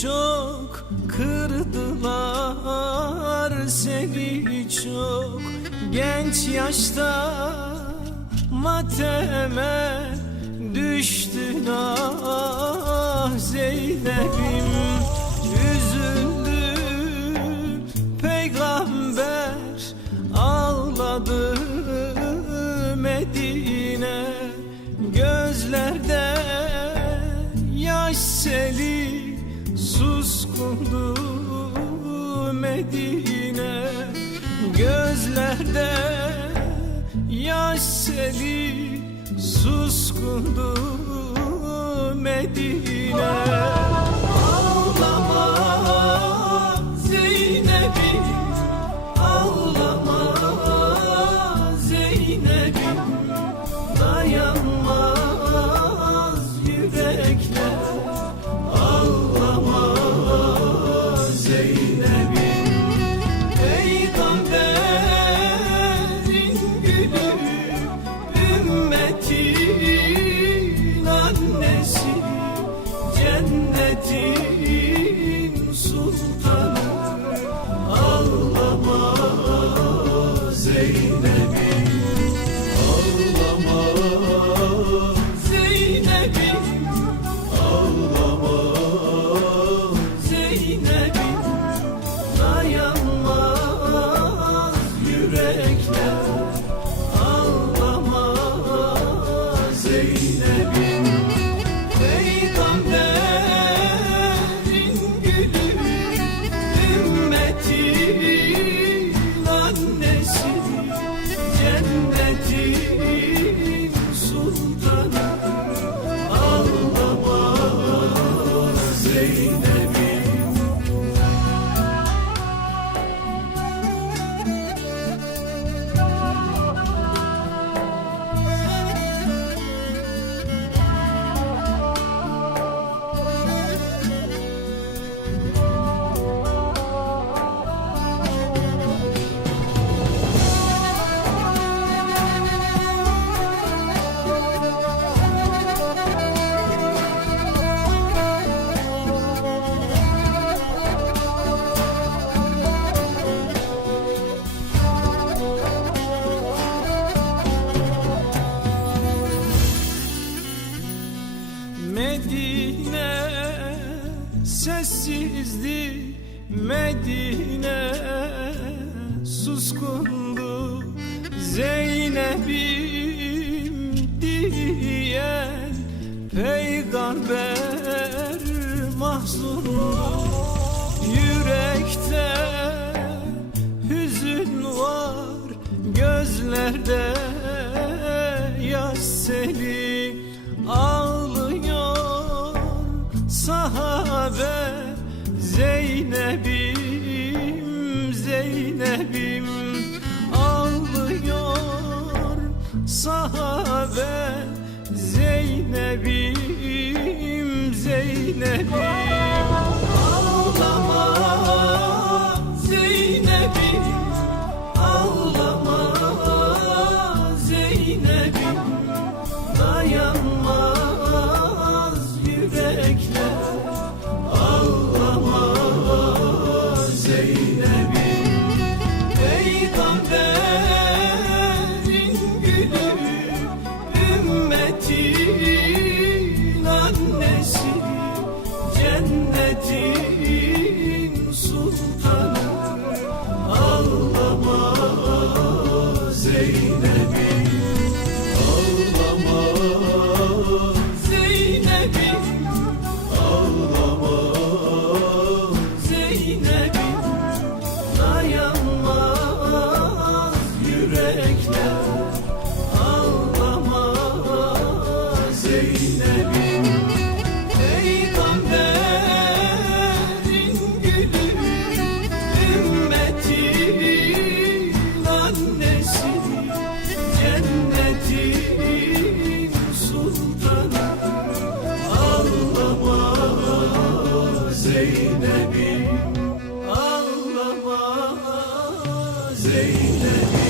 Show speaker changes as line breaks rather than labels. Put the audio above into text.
çok kırdılar seni çok. Genç yaşta mateme düştün ah Zeynep'im. Üzüldü peygamber ağladı Medine. Gözlerde yaş seli suskundu Medine. Gözlerde yaş seli suskundu Medine Cennetin sultanı Zeynep'im Medine suskundu Zeynep'im diyen peygamber mahzundu Yürekte hüzün var gözlerde yaş seli sahabe Zeynep'im Zeynep'im Zeynep'im Zeynep'im Ağlama Zeynep'im